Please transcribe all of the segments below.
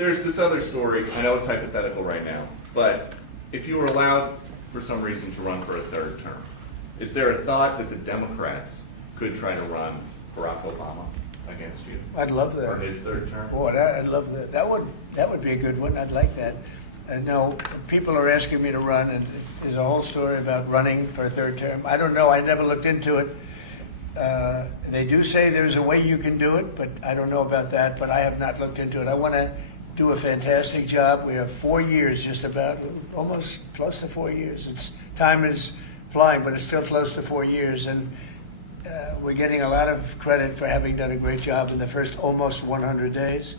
There's this other story, I know it's hypothetical right now, but if you were allowed for some reason to run for a third term, is there a thought that the Democrats could try to run Barack Obama against you? I'd love that. For his third term? Boy, I'd love that. That would be a good one. I'd like that. No, people are asking me to run, and there's a whole story about running for a third term. I don't know. I never looked into it. They do say there's a way you can do it, but I don't know about that. But I have not looked into it. I want to do a fantastic job. We have 4 years, just about, almost close to 4 years. Time is flying, but it's still close to 4 years, and we're getting a lot of credit for having done a great job in the first almost 100 days.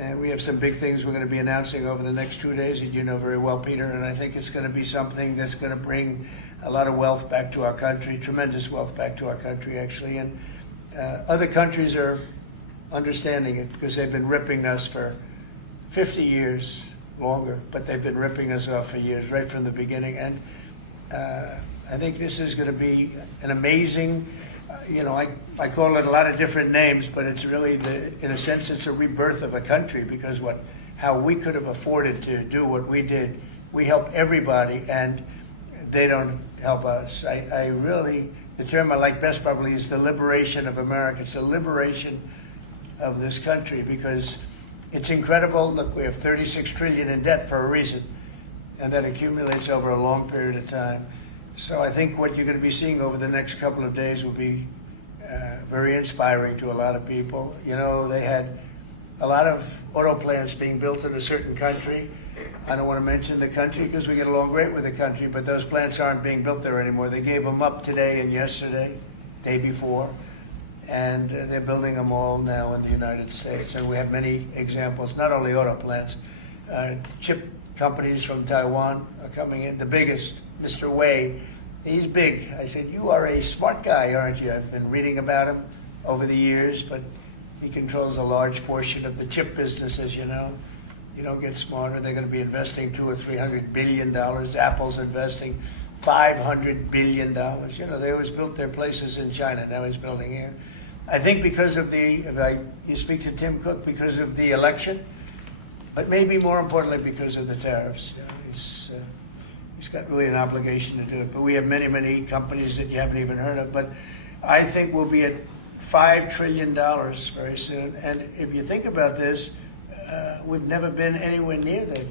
And we have some big things we're going to be announcing over the next 2 days, and you know very well, Peter, and I think it's going to be something that's going to bring a lot of wealth back to our country, tremendous wealth back to our country, actually. And other countries are understanding it because they've been ripping us for 50 years, longer, but they've been ripping us off for years, right from the beginning. And I think this is going to be an amazing, I call it a lot of different names, but it's really, in a sense, it's a rebirth of a country, because how we could have afforded to do what we did, we help everybody, and they don't help us. I really, the term I like best probably is the liberation of America. It's the liberation of this country, because it's incredible. Look, we have 36 trillion in debt for a reason, and that accumulates over a long period of time. So I think what you're going to be seeing over the next couple of days will be very inspiring to a lot of people. You know, they had a lot of auto plants being built in a certain country. I don't want to mention the country because we get along great with the country, but those plants aren't being built there anymore. They gave them up today and yesterday, day before, and they're building them all now in the United States. And we have many examples, not only auto plants, chip companies from Taiwan are coming in. The biggest, Mr. Wei, he's big. I said, you are a smart guy, aren't you? I've been reading about him over the years, but he controls a large portion of the chip business, as you know. You don't get smarter. They're going to be investing $200 or $300 billion. Apple's investing $500 billion. You know, they always built their places in China. Now he's building here. I think because of you speak to Tim Cook, because of the election, but maybe more importantly because of the tariffs. You know, he's got really an obligation to do it. But we have many, many companies that you haven't even heard of. But I think we'll be at $5 trillion very soon. And if you think about this, we've never been anywhere near that.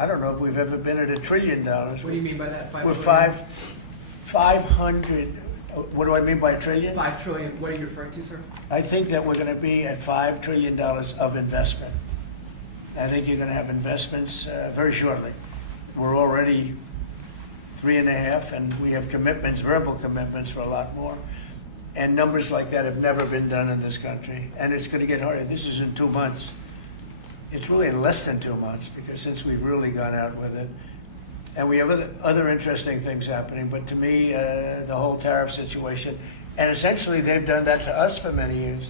I don't know if we've ever been at $1 trillion. What do you mean by that? We're 500. What do I mean by trillion? 5 trillion. What are you referring to, sir? I think that we're going to be at $5 trillion of investment. I think you're going to have investments very shortly. We're already 3.5, and we have commitments, verbal commitments for a lot more. And numbers like that have never been done in this country. And it's going to get harder. This is in 2 months. It's really in less than 2 months, because since we've really gone out with it. And we have other interesting things happening. But to me, the whole tariff situation, and essentially they've done that to us for many years.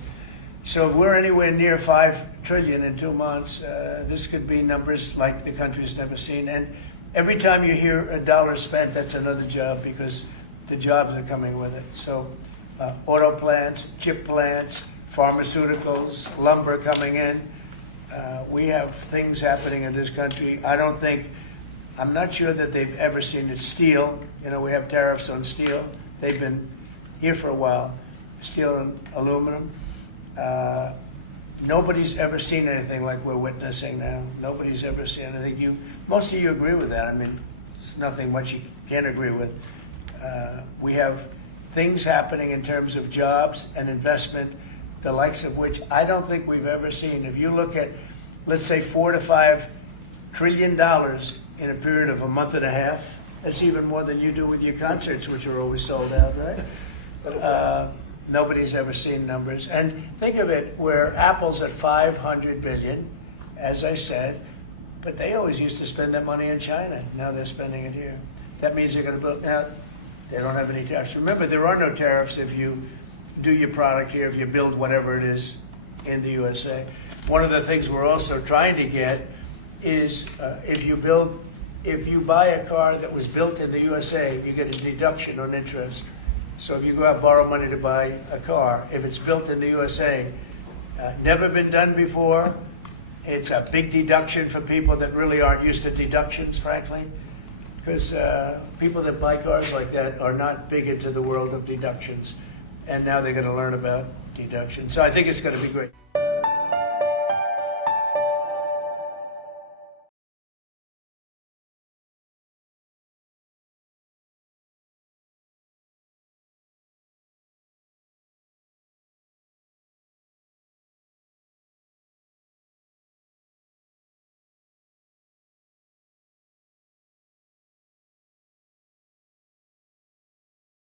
So if we're anywhere near $5 trillion in 2 months, this could be numbers like the country's never seen. And every time you hear a dollar spent, that's another job, because the jobs are coming with it. So auto plants, chip plants, pharmaceuticals, lumber coming in. We have things happening in this country. I'm not sure that they've ever seen it. Steel, you know, we have tariffs on steel. They've been here for a while. Steel and aluminum. Nobody's ever seen anything like we're witnessing now. Nobody's ever seen anything. Most of you agree with that. I mean, it's nothing much you can't agree with. We have things happening in terms of jobs and investment, the likes of which I don't think we've ever seen. If you look at, let's say, $4 to $5 trillion in a period of a month and a half, that's even more than you do with your concerts, which are always sold out, right? Nobody's ever seen numbers. And think of it, where Apple's at $500 billion, as I said, but they always used to spend that money in China. Now they're spending it here. That means they're going to build. Now, they don't have any tariffs. Remember, there are no tariffs if you do your product here, if you build whatever it is in the USA. One of the things we're also trying to get is if you buy a car that was built in the USA, you get a deduction on interest. So if you go out and borrow money to buy a car, if it's built in the USA, never been done before, It's a big deduction for people that really aren't used to deductions, frankly, because people that buy cars like that are not big into the world of deductions, and now they're going to learn about deductions. So I think it's going to be great.